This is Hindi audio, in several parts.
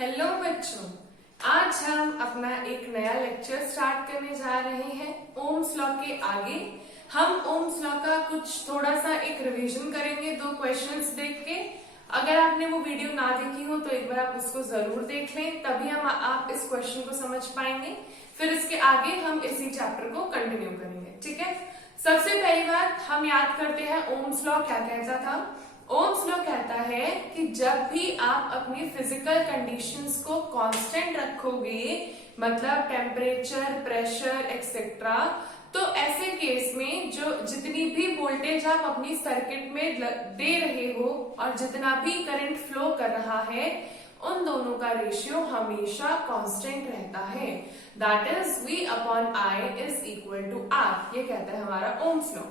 हेलो बच्चों, आज हम अपना एक नया लेक्चर स्टार्ट करने जा रहे हैं। ओम्स लॉ के आगे हम ओम्स लॉ का कुछ थोड़ा सा एक रिवीजन करेंगे, दो क्वेश्चंस देख के। अगर आपने वो वीडियो ना देखी हो तो एक बार आप उसको जरूर देख लें, तभी हम आप इस क्वेश्चन को समझ पाएंगे। फिर इसके आगे हम इसी चैप्टर को कंटिन्यू करेंगे, ठीक है। सबसे पहली बात हम याद करते हैं ओम्स लॉ क्या कहता था। ओम्स लॉ कहता है कि जब भी आप अपनी फिजिकल कंडीशंस को कांस्टेंट रखोगे, मतलब टेम्परेचर, प्रेशर एक्सेट्रा, तो ऐसे केस में जो जितनी भी वोल्टेज आप अपनी सर्किट में दे रहे हो और जितना भी करंट फ्लो कर रहा है, उन दोनों का रेशियो हमेशा कांस्टेंट रहता है। That is V upon I is equal to R। ये कहता है हमारा ओम्स लॉ।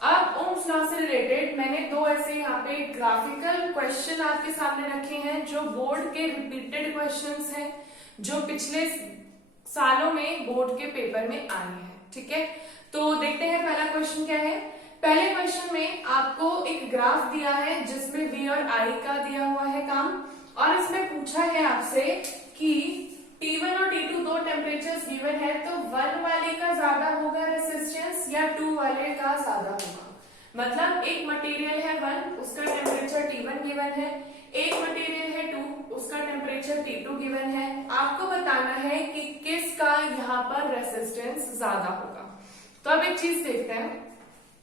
अब ओम्स लॉ से रिलेटेड मैंने दो ऐसे यहाँ पे ग्राफिकल क्वेश्चन आपके सामने रखे हैं, जो बोर्ड के रिपीटेड क्वेश्चंस हैं, जो पिछले सालों में बोर्ड के पेपर में आए हैं, ठीक है। तो देखते हैं पहला क्वेश्चन क्या है। पहले क्वेश्चन में आपको एक ग्राफ दिया है जिसमें V और I का दिया हुआ है काम, और इसमें पूछा है आपसे कि T1 और T2 दो टेम्परेचर्स गिवन है, तो 1 वाले का ज्यादा होगा रेसिस्टेंस या 2 वाले का ज्यादा होगा। मतलब एक मटेरियल है 1, उसका टेम्परेचर T1 गिवन है, एक मटेरियल है 2, उसका टेम्परेचर T2 गिवन है। आपको बताना है कि किसका यहाँ पर रेसिस्टेंस ज्यादा होगा। तो अब एक चीज देखते हैं।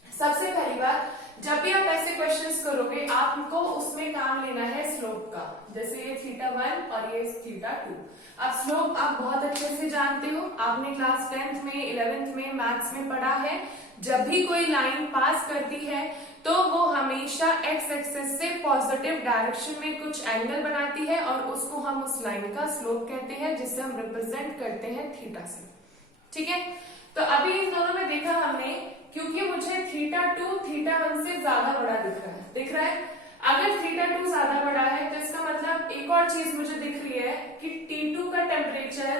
सबसे पहली बात, जब भी आप ऐसे क्वेश्चंस करोगे आपको उसमें काम लेना है स्लोप का। जैसे ये θ1 और ये θ2। अब स्लोप आप बहुत अच्छे से जानते हो, आपने क्लास 10th में 11th में मैथ्स में पढ़ा है। जब भी कोई लाइन पास करती है तो वो हमेशा एक्स एक्सिस से पॉजिटिव डायरेक्शन में कुछ एंगल बनाती है, और उसको हम उस लाइन का स्लोप कहते हैं, जिसे हम रिप्रेजेंट करते हैं थीटा से, ठीक है। तो अभी इन दोनों में देखा हमने, क्योंकि मुझे θ2 θ1 से ज्यादा बड़ा दिख रहा है। अगर θ2 ज्यादा बड़ा है तो इसका मतलब एक और चीज मुझे दिख रही है कि T2 का टेम्परेचर,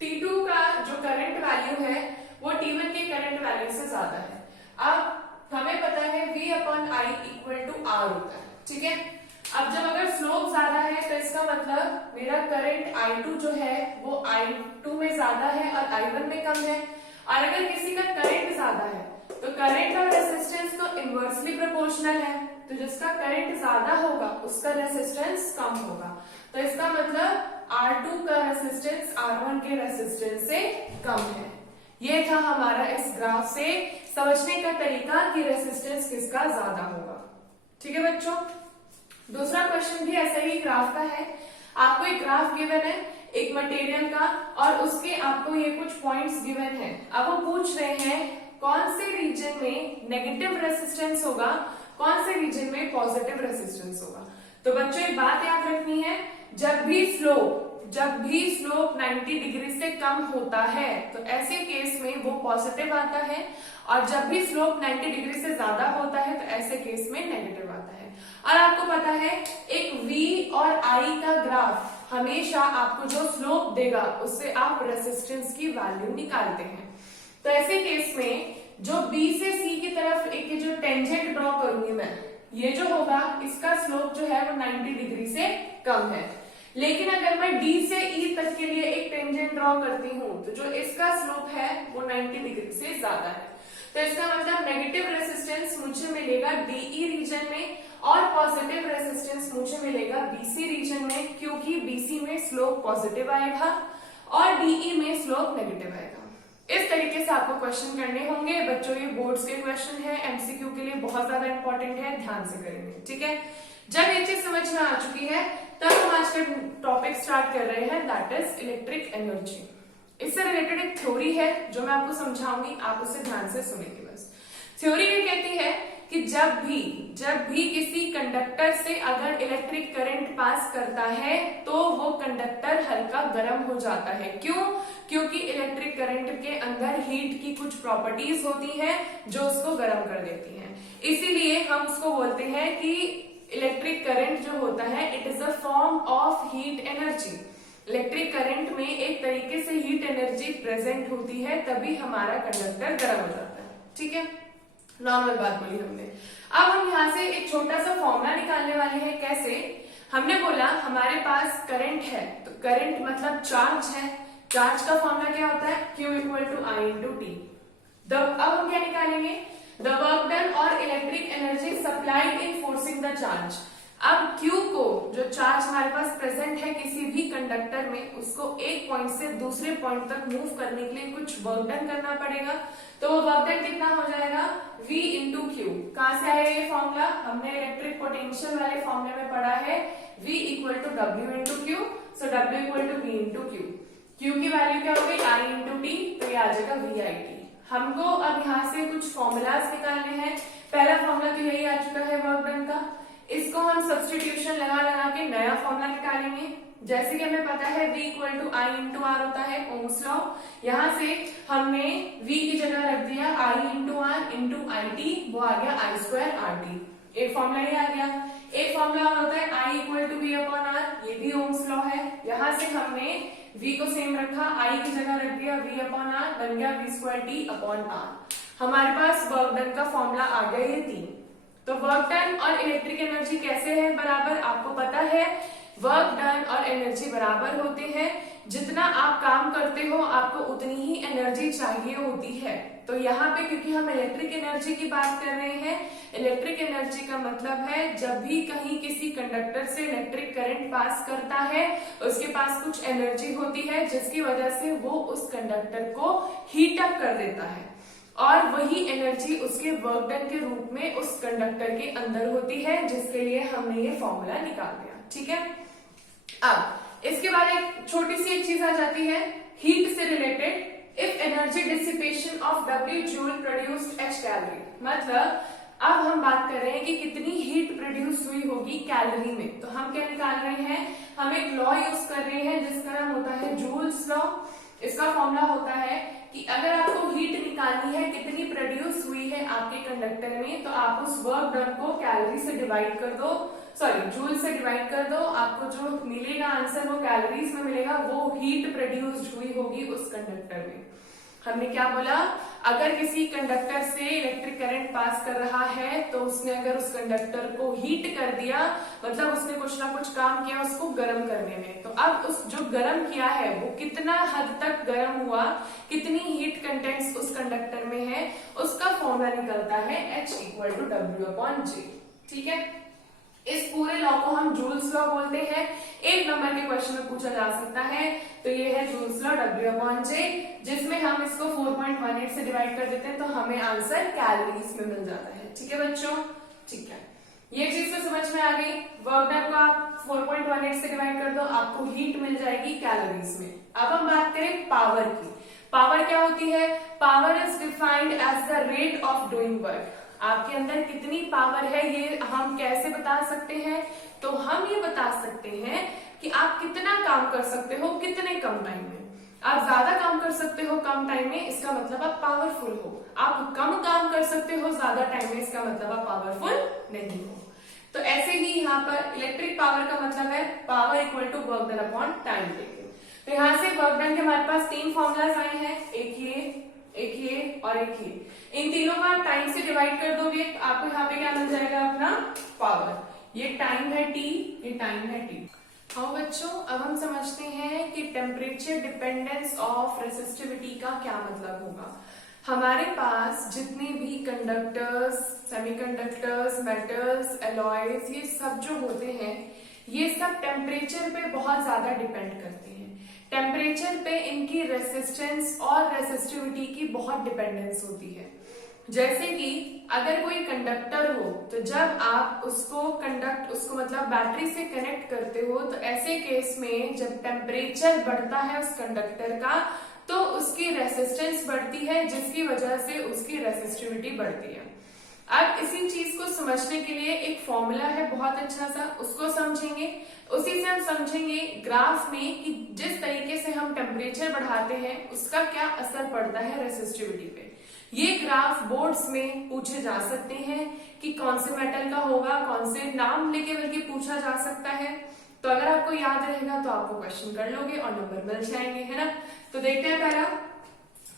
T2 का जो करंट वैल्यू है वो T1 के करंट वैल्यू से ज्यादा है। अब हमें पता है V upon I equal to R होता है, ठीक है। अब जब अगर स्लोप ज्यादा है तो इसका मतलब मेरा करंट I2 जो है वो I2 में ज्यादा है और I1 में कम है। और अगर किसी का करंट ज्यादा है तो करंट और रेसिस्टेंस तो इनवर्सली प्रोपोर्शनल है, तो जिसका करंट ज्यादा होगा उसका रेसिस्टेंस कम होगा। तो इसका मतलब R2 का रेसिस्टेंस R1 के रेसिस्टेंस से कम है। ये था हमारा इस ग्राफ से समझने का तरीका कि रेसिस्टेंस किसका ज्यादा होगा, ठीक है बच्चों। दूसरा क्वेश्चन भी ऐसा ही ग्राफ का है। आपको एक ग्राफ गिवन है एक मटेरियल का, और उसके आपको ये कुछ पॉइंट्स गिवन है। अब वो पूछ रहे हैं कौन से रीजन में नेगेटिव रेसिस्टेंस होगा, कौन से रीजन में पॉजिटिव रेसिस्टेंस होगा। तो बच्चों एक बात याद रखनी है, जब भी स्लोप 90 डिग्री से कम होता है तो ऐसे केस में वो पॉजिटिव आता है, और जब भी स्लोप 90 डिग्री से ज्यादा होता है तो ऐसे केस में नेगेटिव आता है। और आपको पता है एक V और I का ग्राफ हमेशा आपको जो स्लोप देगा उससे आप रेसिस्टेंस की वैल्यू निकालते हैं। तो ऐसे केस में जो B से C की तरफ एक जो टेंजेंट ड्रॉ करूंगी मैं, ये जो होगा इसका स्लोप जो है वो 90 डिग्री से कम है। लेकिन अगर मैं D से E तक के लिए एक टेंजेंट ड्रॉ करती हूँ तो जो इसका स्लोप है वो 90 डिग्री से ज्यादा है। तो इसका मतलब नेगेटिव रेसिस्टेंस मुझे मिलेगा DE रीजन में, और पॉजिटिव रेसिस्टेंस मुझे मिलेगा BC रीजन में, क्योंकि BC में स्लोप पॉजिटिव आएगा और DE में स्लोप नेगेटिव आएगा। इस तरीके से आपको क्वेश्चन करने होंगे बच्चों। ये बोर्ड्स के क्वेश्चन है, MCQ के लिए बहुत ज्यादा इंपॉर्टेंट है, ध्यान से करेंगे, ठीक है। जब ये चीज समझ में आ चुकी है तब हम आज का टॉपिक स्टार्ट कर रहे हैं, दैट इज इलेक्ट्रिक एनर्जी। इससे रिलेटेड एक थ्योरी है जो मैं आपको समझाऊंगी, आप उसे ध्यान से सुनेंगे बस। थ्योरी ये कहती है कि जब भी किसी कंडक्टर से अगर इलेक्ट्रिक करंट पास करता है तो वो कंडक्टर हल्का गर्म हो जाता है। क्यों? क्योंकि इलेक्ट्रिक करंट के अंदर हीट की कुछ प्रॉपर्टीज होती हैं जो उसको गर्म कर देती हैं। इसीलिए हम उसको बोलते हैं कि इलेक्ट्रिक करंट जो होता है it is a form of heat energy. Electric current में एक तरीके से हीट एनर्जी प्रेजेंट होती है, तभी हमारा कंडक्टर गर्म हो जाता है, ठीक है। नॉर्मल बात बोली हमने। अब हम यहाँ से एक छोटा सा फॉर्मूला निकालने वाले हैं। कैसे? हमने बोला हमारे पास करंट है, तो करंट मतलब चार्ज है। चार्ज का फॉर्मूला क्या होता है? Q equal to I into T. अब हम क्या निकालेंगे? द वर्क डन और electric energy supplied in forcing the charge. अब Q को, जो चार्ज हमारे पास प्रेजेंट है किसी भी कंडक्टर में, उसको एक पॉइंट से दूसरे पॉइंट तक मूव करने के लिए कुछ वर्क डन करना पड़ेगा। तो वर्क डन कितना हो जाएगा? V into Q. कहां से आया ये फॉर्मूला? हमने इलेक्ट्रिक पोटेंशियल वाले फॉर्मूले में पढ़ा है V equal to W into Q. So W equal to V into Q. Q की वैल्यू क्या हो गई? I इंटू टी, तो ये आ जाएगा VIT। हमको अब यहाँ से कुछ फॉर्मूलाज निकालने हैं। पहला फॉर्मूला तो यही आ चुका है वर्क डन का। इसको हम सब्स्टिट्यूशन लगा लगा के नया फॉर्मूला निकालेंगे। जैसे कि हमें पता है V equal to I into R होता है, ओम्स लॉ। यहाँ से हमने V की जगह रख दिया I into R into I T, वो आ गया I स्क्वायर आर टी। एक फॉर्मूला ये आ गया। एक फॉर्मूला होता है I equal to V upon R, ये भी ओम्स लॉ है। यहाँ से हमने V को सेम रखा, I की जगह रख दिया V अपॉन आर, बन गया V square T upon R. हमारे पास वर्क डन का फॉर्मूला आ गया ये 3। तो वर्क डन और इलेक्ट्रिक एनर्जी कैसे है बराबर? आपको पता है वर्क डन और एनर्जी बराबर होते हैं। जितना आप काम करते हो आपको उतनी ही एनर्जी चाहिए होती है। तो यहाँ पे क्योंकि हम इलेक्ट्रिक एनर्जी की बात कर रहे हैं, इलेक्ट्रिक एनर्जी का मतलब है जब भी कहीं किसी कंडक्टर से इलेक्ट्रिक करंट पास करता है, उसके पास कुछ एनर्जी होती है जिसकी वजह से वो उस कंडक्टर को हीट अप कर देता है, और वही एनर्जी उसके वर्क डन के रूप में उस कंडक्टर के अंदर होती है, जिसके लिए हमने ये फॉर्मूला निकाल दिया। ठीक है। अब इसके बाद एक छोटी सी एक चीज आ जाती है हीट से related. If energy dissipation of W joule produced H calorie, मतलब अब हम बात कर रहे हैं कि कितनी हीट प्रोड्यूस हुई होगी कैलोरी में। तो हम क्या निकाल रहे हैं? हम एक लॉ यूज कर रहे हैं जिसका नाम होता है जूल्स लॉ। इसका फॉर्मूला होता है कि अगर आपको हीट निकालनी है कितनी प्रोड्यूस हुई है आपके कंडक्टर में, तो आप उस वर्क डन को कैलोरी से डिवाइड कर दो, सॉरी जूल से डिवाइड कर दो। आपको जो मिलेगा आंसर वो कैलोरीज में मिलेगा, वो हीट प्रोड्यूस्ड हुई होगी उस कंडक्टर में। हमने क्या बोला? अगर किसी कंडक्टर से इलेक्ट्रिक करंट पास कर रहा है तो उसने अगर उस कंडक्टर को हीट कर दिया, मतलब उसने कुछ ना कुछ काम किया उसको गर्म करने में। तो अब उस जो गर्म किया है वो कितना हद तक गर्म हुआ, कितनी हीट कंटेंट्स उस कंडक्टर में है, उसका फॉर्मूला निकलता है H equal to W upon J। ठीक है। इस पूरे लॉ को हम जूल्स लॉ बोलते हैं। एक नंबर के क्वेश्चन में पूछा जा सकता है। तो ये है joules law W upon J, जिसमें हम इसको 4.18 से डिवाइड कर देते हैं तो हमें आंसर कैलोरीज में मिल जाता है। ठीक है बच्चों? ठीक है, ये चीज तो समझ में आ गई। वर्क डन को आप 4.18 से डिवाइड कर दो, आपको हीट मिल जाएगी कैलोरीज में। अब हम बात करें पावर की। पावर क्या होती है? Power is defined as the rate of doing work. आपके अंदर कितनी पावर है ये हम कैसे बता सकते हैं? तो हम ये बता सकते हैं कि आप कितना काम कर सकते हो कितने कम टाइम में। आप ज्यादा काम कर सकते हो कम टाइम में, इसका मतलब आप पावरफुल हो। आप कम काम कर सकते हो ज्यादा टाइम में, इसका मतलब आप पावरफुल नहीं हो। तो ऐसे ही यहाँ पर इलेक्ट्रिक पावर का मतलब है power equal to work done upon time taken. तो यहाँ से वर्क डन के हमारे पास 3 फॉर्मूलाज आए हैं, एक ये और एक ये। इन तीनों का टाइम से डिवाइड कर दोगे आपको यहाँ पे क्या मिल जाएगा? अपना पावर। ये टाइम है T, ये टाइम है T। हाँ बच्चों, अब हम समझते हैं कि टेम्परेचर डिपेंडेंस ऑफ रेसिस्टिविटी का क्या मतलब होगा। हमारे पास जितने भी कंडक्टर्स, सेमीकंडक्टर्स, मेटल्स, एलॉयज, ये सब जो होते हैं ये सब टेम्परेचर पे बहुत ज्यादा डिपेंड करते हैं। टेम्परेचर पे इनकी रेसिस्टेंस और रेसिस्टिविटी की बहुत डिपेंडेंस होती है। जैसे कि अगर कोई कंडक्टर हो तो जब आप उसको मतलब बैटरी से कनेक्ट करते हो तो ऐसे केस में जब टेम्परेचर बढ़ता है उस कंडक्टर का तो उसकी रेसिस्टेंस बढ़ती है, जिसकी वजह से उसकी रेसिस्टिविटी बढ़ती है। अब इसी चीज को समझने के लिए एक फॉर्मूला है बहुत अच्छा सा, उसको समझेंगे। उसी से हम समझेंगे ग्राफ में कि जिस तरीके से हम टेम्परेचर बढ़ाते हैं उसका क्या असर पड़ता है रेसिस्टिविटी पे। ये ग्राफ बोर्ड्स में पूछे जा सकते हैं कि कौन से मेटल का होगा, कौन से नाम लेके बल्कि पूछा जा सकता है। तो अगर आपको याद रहेगा तो आपको क्वेश्चन कर लोगे और नंबर मिल जाएंगे, है ना। तो देखते हैं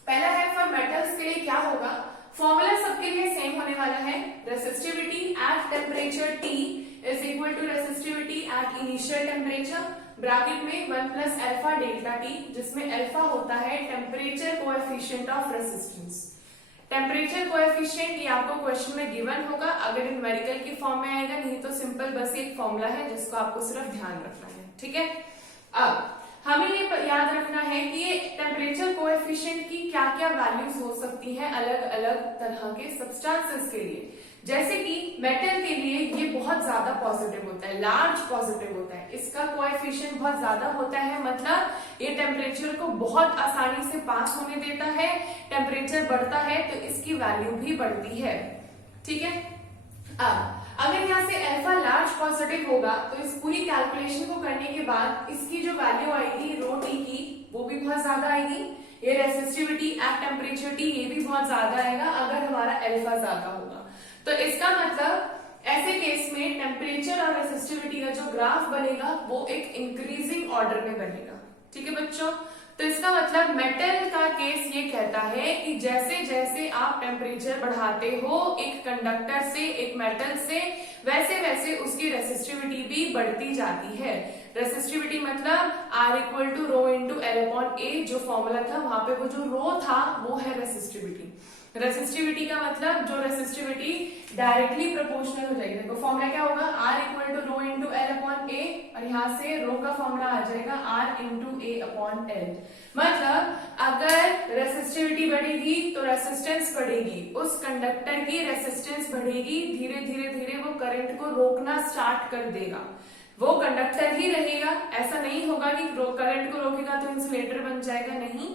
पहला है फॉर मेटल्स के लिए क्या होगा। फॉर्मूला सबके लिए सेम होने वाला है। Resistivity at temperature T is equal to resistivity at initial temperature, bracket में 1 प्लस अल्फा डेल्टा T, जिसमें अल्फा होता है temperature coefficient of resistance. Temperature coefficient ये आपको क्वेश्चन में गिवन होगा, अगर न्यूमेरिकल की फॉर्म में आएगा, नहीं तो सिंपल बस एक फॉर्मूला है जिसको आपको सिर्फ ध्यान रखना है। ठीक है, अब हमें ये याद रखना है कि ये टेम्परेचर कोएफिशिएंट की क्या क्या वैल्यूज हो सकती हैं अलग अलग तरह के सब्सटेंसेस के लिए। जैसे कि मेटल के लिए ये बहुत ज्यादा पॉजिटिव होता है, लार्ज पॉजिटिव होता है, इसका कोएफिशिएंट बहुत ज्यादा होता है, मतलब ये टेम्परेचर को बहुत आसानी से पास होने देता है। टेम्परेचर बढ़ता है तो इसकी वैल्यू भी बढ़ती है। ठीक है, अब अगर यहाँ से अल्फा लार्ज पॉजिटिव होगा तो इस पूरी कैलकुलेशन को करने के बाद इसकी जो वैल्यू आएगी रो टी की वो भी बहुत ज्यादा आएगी। ये रेसिस्टिविटी एट टेम्परेचर टी ये भी बहुत ज्यादा आएगा अगर हमारा अल्फा ज्यादा होगा। तो इसका मतलब ऐसे केस में टेम्परेचर और रेसिस्टिविटी का जो ग्राफ बनेगा वो एक इंक्रीजिंग ऑर्डर में बनेगा। ठीक है बच्चों, तो इसका मतलब मेटल का केस ये कहता है कि जैसे जैसे आप टेम्परेचर बढ़ाते हो एक कंडक्टर से, एक मेटल से, वैसे वैसे उसकी रेसिस्टिविटी भी बढ़ती जाती है। रेसिस्टिविटी मतलब R equal to rho into L upon A, जो फॉर्मूला था वहां पे वो जो रो था वो है रेसिस्टिविटी। रेसिस्टिविटी का मतलब जो रेसिस्टिविटी डायरेक्टली प्रोपोर्शनल हो जाएगी। देखो फॉर्मूला क्या होगा, R equal to rho into L upon A, और यहाँ से रो का फॉर्मूला आ जाएगा R into A upon L. मतलब अगर रेसिस्टिविटी बढ़ेगी तो रेसिस्टेंस बढ़ेगी, उस कंडक्टर की रेसिस्टेंस बढ़ेगी, धीरे धीरे धीरे वो करंट को रोकना स्टार्ट कर देगा। वो कंडक्टर ही रहेगा, ऐसा नहीं होगा कि करंट को रोकेगा तो इंसुलेटर बन जाएगा, नहीं,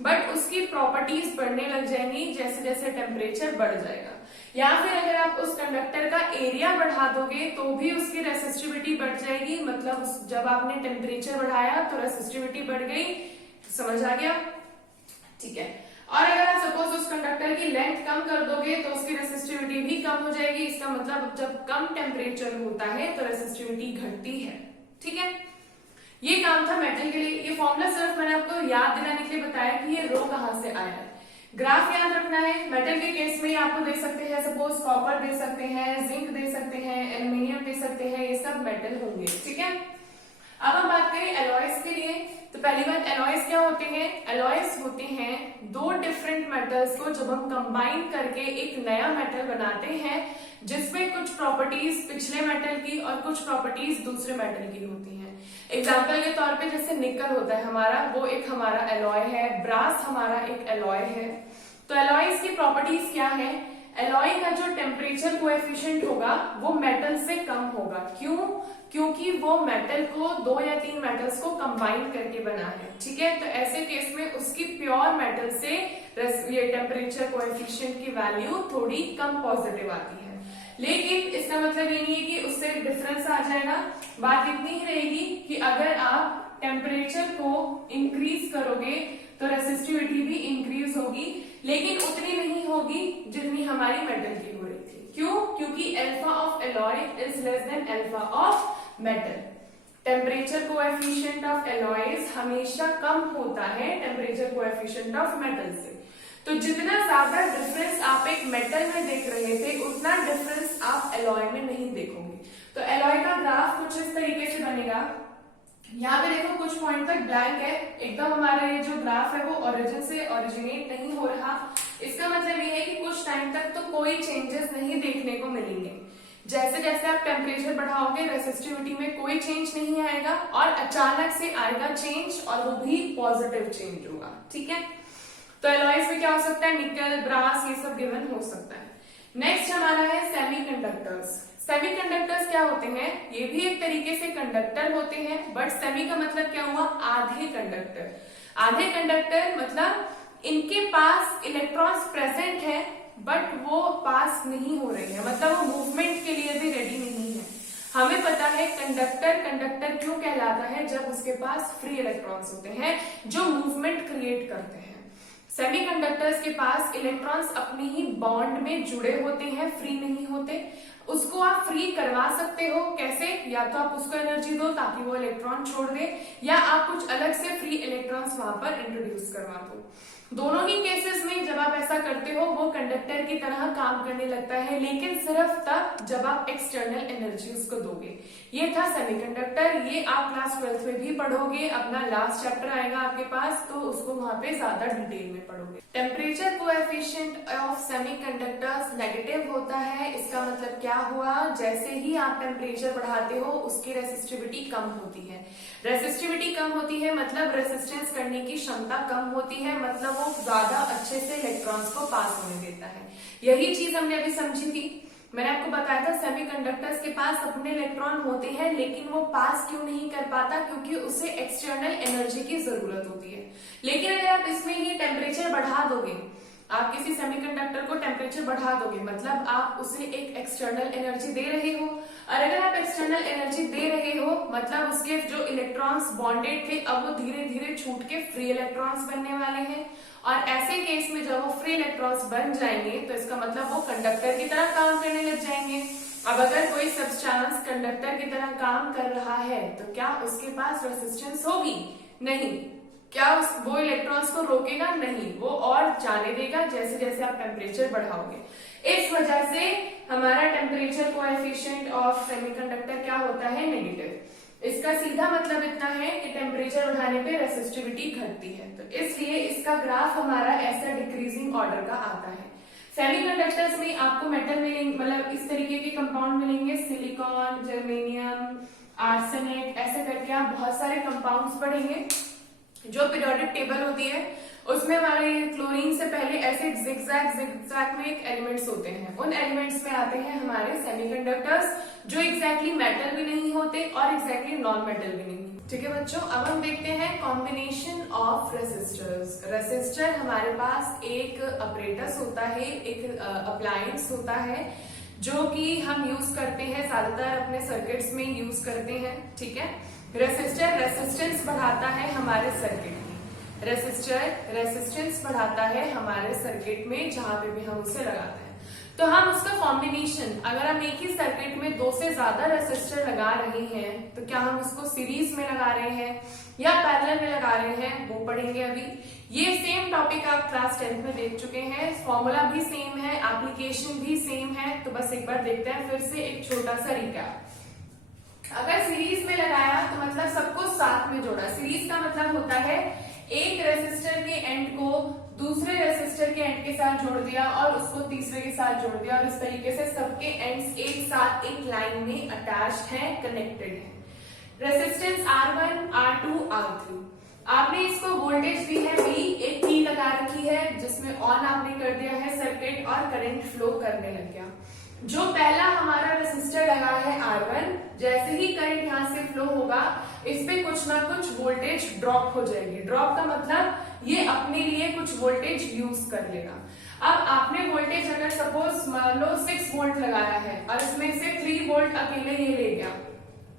बट उसकी प्रॉपर्टीज बढ़ने लग जाएंगी जैसे जैसे टेम्परेचर बढ़ जाएगा। या फिर अगर आप उस कंडक्टर का एरिया बढ़ा दोगे तो भी उसकी रेसिस्टिविटी बढ़ जाएगी, मतलब जब आपने टेम्परेचर बढ़ाया तो रेसिस्टिविटी बढ़ गई। समझ आ गया? ठीक है, और अगर आप सपोज उस कंडक्टर की लेंथ कम कर दोगे तो उसकी रेसिस्टिविटी भी कम हो जाएगी। इसका मतलब जब कम टेम्परेचर होता है तो रेसिस्टिविटी घटती है। ठीक है, ये काम था मेटल के लिए। ये फॉर्मूला सिर्फ मैंने आपको याद दिलाने के लिए बताया कि ये रो कहां से आया है। ग्राफ याद रखना है। मेटल के केस में आपको दे सकते हैं, सपोज कॉपर दे सकते हैं, जिंक दे सकते हैं, एल्यूमिनियम दे सकते हैं, ये सब मेटल होंगे। ठीक है, अब हम बात करें एलॉयज के लिए। तो पहली बात, एलॉयज क्या होते हैं? एलॉयज होते हैं दो डिफरेंट मेटल्स को जब हम कंबाइन करके एक नया मेटल बनाते हैं जिसमें कुछ प्रॉपर्टीज पिछले मेटल की और कुछ प्रॉपर्टीज दूसरे मेटल की होती हैं। एग्जाम्पल के तौर पे जैसे निकल होता है हमारा, वो एक हमारा एलॉय है, ब्रास हमारा एक एलॉय है। तो एलॉयज की प्रॉपर्टीज क्या है? एलॉय का जो टेम्परेचर कोएफिशिएंट होगा वो मेटल से कम होगा। क्यों? क्योंकि वो मेटल को 2 या 3 मेटल्स को कंबाइन करके बना है। ठीक है, तो ऐसे केस में उसकी प्योर मेटल से ये टेम्परेचर कोएफिशिएंट की वैल्यू थोड़ी कम पॉजिटिव आती है। लेकिन इसका मतलब ये नहीं है कि उससे डिफरेंस आ जाएगा। बात इतनी ही रहेगी कि अगर आप टेम्परेचर को इंक्रीज करोगे तो रेसिस्टिविटी भी इंक्रीज होगी, लेकिन उतनी नहीं होगी जितनी हमारी मेटल की हो रही थी। क्यों? क्योंकि alpha of alloy is less than alpha of metal. Temperature coefficient of alloys हमेशा कम होता है टेम्परेचर कोएफिशिएंट ऑफ मेटल से। तो जितना ज्यादा डिफरेंस आप एक मेटल में देख रहे थे उतना डिफरेंस आप एलॉय में नहीं देखोगे। तो एलॉय का ग्राफ कुछ इस तरीके से बनेगा। यहाँ पे देखो कुछ पॉइंट तक ब्लैंक है, एकदम हमारा ये जो ग्राफ है वो ओरिजिन से ओरिजिनेट नहीं हो रहा। इसका मतलब ये है कि कुछ टाइम तक तो कोई चेंजेस नहीं देखने को मिलेंगे। जैसे जैसे आप टेम्परेचर बढ़ाओगे रेसिस्टिविटी में कोई चेंज नहीं आएगा और अचानक से आएगा चेंज, और वो भी पॉजिटिव चेंज होगा। ठीक है, तो एलॉयज में क्या हो सकता है? निकल, ब्रास, ये सब गिवन हो सकता है। नेक्स्ट हमारा है सेमीकंडक्टर्स। सेमीकंडक्टर्स क्या होते हैं? ये भी एक तरीके से कंडक्टर होते हैं, बट सेमी का मतलब क्या हुआ? आधे कंडक्टर। आधे कंडक्टर मतलब इनके पास इलेक्ट्रॉन्स प्रेजेंट है बट वो पास नहीं हो रहे हैं, मतलब वो मूवमेंट के लिए भी रेडी नहीं है। हमें पता है कंडक्टर कंडक्टर क्यों कहलाता है? जब उसके पास फ्री इलेक्ट्रॉन्स होते हैं जो मूवमेंट क्रिएट करते हैं। सेमीकंडक्टर्स के पास इलेक्ट्रॉन्स अपनी ही बॉन्ड में जुड़े होते हैं, फ्री नहीं होते। उसको आप फ्री करवा सकते हो कैसे? या तो आप उसको एनर्जी दो ताकि वो इलेक्ट्रॉन छोड़ दे, या आप कुछ अलग से फ्री इलेक्ट्रॉन्स वहां पर इंट्रोड्यूस करवा दो। दोनों ही केसेस में जब आप ऐसा करते हो वो कंडक्टर की तरह काम करने लगता है, लेकिन सिर्फ तब जब आप एक्सटर्नल एनर्जी उसको दोगे। ये था सेमीकंडक्टर। ये आप क्लास 12th में भी पढ़ोगे, अपना लास्ट चैप्टर आएगा आपके पास तो उसको वहां पे ज्यादा डिटेल में पढ़ोगे। Temperature coefficient of semiconductors negative होता है। इसका मतलब क्या हुआ, जैसे ही आप टेम्परेचर बढ़ाते हो उसकी रेसिस्टिविटी कम होती है। रेसिस्टिविटी कम होती है मतलब रेसिस्टेंस करने की क्षमता कम होती है, मतलब वो ज्यादा अच्छे से इलेक्ट्रॉन्स को पास होने देता है। यही चीज हमने अभी समझी थी। मैंने आपको बताया था सेमीकंडक्टर्स के पास अपने इलेक्ट्रॉन होते हैं, लेकिन वो पास क्यों नहीं कर पाता, क्योंकि उसे एक्सटर्नल एनर्जी की जरूरत होती है। लेकिन अगर आप इसमें ही टेम्परेचर बढ़ा दोगे, आप किसी सेमीकंडक्टर को टेम्परेचर बढ़ा दोगे मतलब आप उसे एक एक्सटर्नल एनर्जी दे रहे हो, और अगर आप एक्सटर्नल एनर्जी दे रहे हो मतलब उसके जो इलेक्ट्रॉन्स बॉन्डेड थे अब वो धीरे धीरे छूट के फ्री इलेक्ट्रॉन्स बनने वाले हैं, और ऐसे केस में जब वो फ्री इलेक्ट्रॉन्स बन जाएंगे तो इसका मतलब वो कंडक्टर की तरह काम करने लग जाएंगे। अब अगर कोई सब्सटेंस कंडक्टर की तरह काम कर रहा है तो क्या उसके पास रेसिस्टेंस होगी? नहीं। क्या वो इलेक्ट्रॉन्स को रोकेगा? नहीं, वो और जाने देगा जैसे जैसे आप टेम्परेचर बढ़ाओगे। इस वजह से हमारा टेम्परेचर कोएफिशिएंट ऑफ सेमीकंडक्टर क्या होता है? नेगेटिव। इसका सीधा मतलब इतना है कि टेम्परेचर बढ़ाने पे रेसिस्टिविटी घटती है, तो इसलिए इसका ग्राफ हमारा ऐसा डिक्रीजिंग ऑर्डर का आता है। सेमीकंडक्टर्स में आपको मेटल मिलेंगे, मतलब इस तरीके के कंपाउंड मिलेंगे, सिलिकॉन, जर्मेनियम, आर्सेनेट, ऐसे करके आप बहुत सारे कंपाउंड्स पढ़ेंगे। जो पीरियोडिक टेबल होती है उसमें हमारे क्लोरीन से पहले ऐसे जिगजैग में एक एलिमेंट्स होते हैं, उन एलिमेंट्स में आते हैं हमारे सेमीकंडक्टर्स जो एग्जैक्टली मेटल भी नहीं होते और एग्जैक्टली नॉन मेटल भी नहीं। ठीक है बच्चों, अब हम देखते हैं कॉम्बिनेशन ऑफ रेसिस्टर्स। रेसिस्टर हमारे पास एक अपरेटस होता है, एक अप्लायंस होता है जो कि हम यूज करते हैं, ज्यादातर अपने सर्किट्स में यूज करते हैं। ठीक है, रेसिस्टर रेसिस्टेंस बढ़ाता है हमारे सर्किट में, रेसिस्टर रेसिस्टेंस बढ़ाता है हमारे सर्किट में जहां पे भी हम उसे लगाते हैं। तो हम उसका कॉम्बिनेशन, अगर हम एक ही सर्किट में दो से ज्यादा रेसिस्टर लगा रहे हैं तो क्या हम उसको सीरीज में लगा रहे हैं या पैरेलल में लगा रहे हैं, वो पढ़ेंगे अभी। ये सेम टॉपिक आप क्लास 10th में देख चुके हैं, फॉर्मूला भी सेम है, एप्लीकेशन भी सेम है, तो बस एक बार देखते हैं फिर से एक छोटा सा रिकैप। अगर सीरीज में लगाया तो मतलब सबको साथ में जोड़ा। सीरीज का मतलब होता है एक रेसिस्टर के एंड को दूसरे रेसिस्टर के एंड के साथ जोड़ दिया और उसको तीसरे के साथ जोड़ दिया, और इस तरीके से सबके एंड्स एक साथ एक लाइन में अटैच्ड हैं, कनेक्टेड हैं। Resistance R1, R2, R3। आपने इसको वोल्टेज दी है V, एक की लगा रखी है जिसमें ऑन आपने कर दिया है सर्किट और करंट फ्लो करने लग गया। जो पहला हमारा रेसिस्टर लगा है R1, जैसे ही करंट यहां से फ्लो होगा इस पे कुछ ना कुछ वोल्टेज ड्रॉप हो जाएगी। ड्रॉप का मतलब ये अपने लिए कुछ वोल्टेज यूज कर लेगा। अब आपने वोल्टेज अगर सपोज मान लो 6 वोल्ट लगाया है और इसमें से 3 वोल्ट अकेले ये ले गया,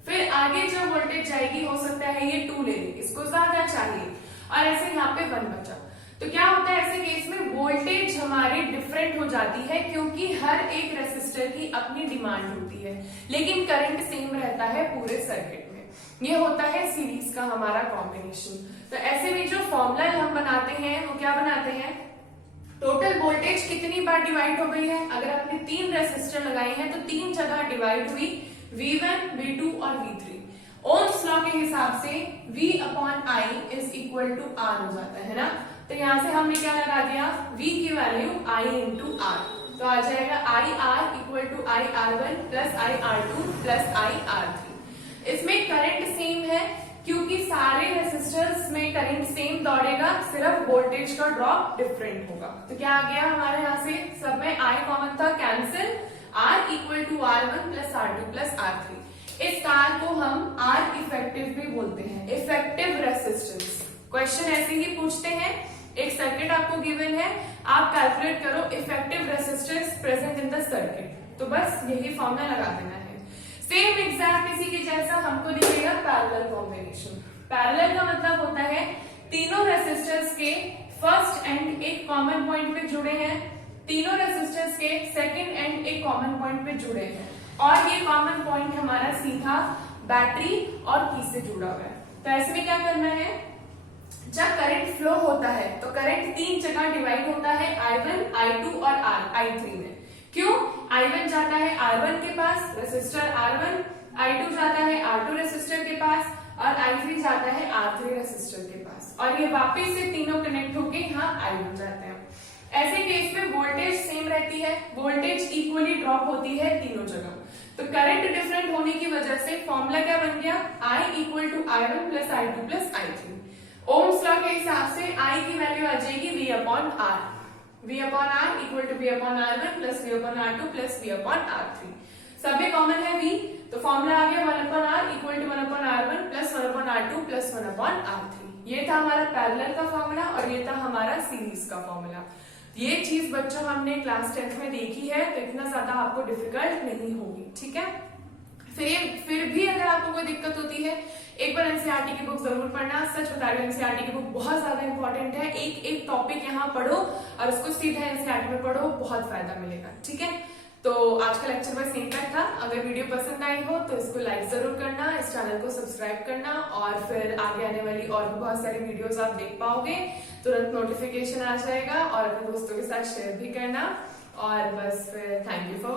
फिर आगे जो वोल्टेज जाएगी हो सकता है ये 2 ले ले, इसको ज्यादा चाहिए, और ऐसे यहाँ पे 1 बचा। तो क्या होता है ऐसे केस में वोल्टेज हमारी डिफरेंट हो जाती है, क्योंकि हर एक रेसिस्टर की अपनी डिमांड होती है, लेकिन करंट सेम रहता है पूरे सर्किट में। ये होता है सीरीज का हमारा कॉम्बिनेशन। तो ऐसे में जो फॉर्मूला हम बनाते हैं वो क्या बनाते हैं, टोटल वोल्टेज कितनी बार डिवाइड हो गई है। अगर आपने 3 रेसिस्टर लगाए हैं तो 3 जगह डिवाइड हुई, V1, V2 और V3। ओम्स लॉ के हिसाब से V/I is equal to R हो जाता है ना, तो यहां से हमने क्या लगा दिया, V की वैल्यू I इंटू R, तो आ जाएगा IR equal to IR1 plus IR2 plus IR3। इसमें करंट सेम है क्योंकि सारे रेसिस्टर्स में करंट सेम दौड़ेगा, सिर्फ वोल्टेज का ड्रॉप डिफरेंट होगा। तो क्या आ गया हमारे यहाँ से, सब में I कॉमन था, cancel, R equal to R1 plus R2 plus R3। इस कार को हम R इफेक्टिव भी बोलते हैं, इफेक्टिव रेसिस्टेंस। क्वेश्चन ऐसे ही पूछते हैं, एक सर्किट आपको गिवन है, आप कैलकुलेट करो effective resistance present in the circuit, तो बस यही फॉर्मूला लगा देना है। सेम एग्जैक्ट इसी के जैसा हमको दिखेगा पैरेलल कॉम्बिनेशन। पैरेलल का मतलब होता है तीनों रेसिस्टर्स के फर्स्ट एंड एक कॉमन पॉइंट पे जुड़े हैं, तीनों रेसिस्टर्स के सेकंड एंड एक कॉमन पॉइंट पे जुड़े हैं। और ये कॉमन पॉइंट हमारा सीधा बैटरी और की से जुड़ा हुआ है। तो ऐसे में क्या करना है, जब करंट फ्लो होता है तो करंट 3 जगह डिवाइड होता है, I1, I2 और I3 में। क्यों? I1 जाता है R1 के पास, रेसिस्टर R1, I2 जाता है R2 रेसिस्टर के पास और I3 जाता है R3 रेसिस्टर के पास, और ये वापस से तीनों कनेक्ट होके यहाँ I1 जाते हैं। ऐसे केस में वोल्टेज सेम रहती है, वोल्टेज इक्वली ड्रॉप होती है तीनों जगह। तो करंट डिफरेंट होने की वजह से फॉर्मूला क्या बन गया, I equal to I1 plus I2 plus I3। Ohm's law के हिसाब से I की वैल्यू आ जाएगी V upon R, V upon R equal to V upon R1 plus V upon R2 plus V upon R3। सब में कॉमन है V, तो फॉर्मूला आ गया 1 upon R equal to 1 upon R1 plus 1 upon R2 plus 1 upon R3। ये था हमारा पैरेलल का फॉर्मूला और ये था हमारा सीरीज का फॉर्मूला। ये चीज बच्चों हमने क्लास 10th में देखी है, तो इतना ज्यादा आपको डिफिकल्ट नहीं होगी, ठीक है। फिर भी अगर आपको कोई दिक्कत होती है, एक बार एनसीईआरटी की बुक जरूर पढ़ना। सच बता रही हूँ, एनसीईआरटी की बुक बहुत ज्यादा इंपॉर्टेंट है। एक एक टॉपिक यहाँ पढ़ो और उसको सीधा एनसीईआरटी में पढ़ो, बहुत फायदा मिलेगा, ठीक है। तो आज का लेक्चर बस यहीं तक था। अगर वीडियो पसंद आई हो तो इसको लाइक जरूर करना, इस चैनल को सब्सक्राइब करना, और फिर आगे आने वाली और भी बहुत सारी वीडियोस आप देख पाओगे, तुरंत नोटिफिकेशन आ जाएगा, और अपने दोस्तों के साथ शेयर भी करना। और बस फिर थैंक यू फॉर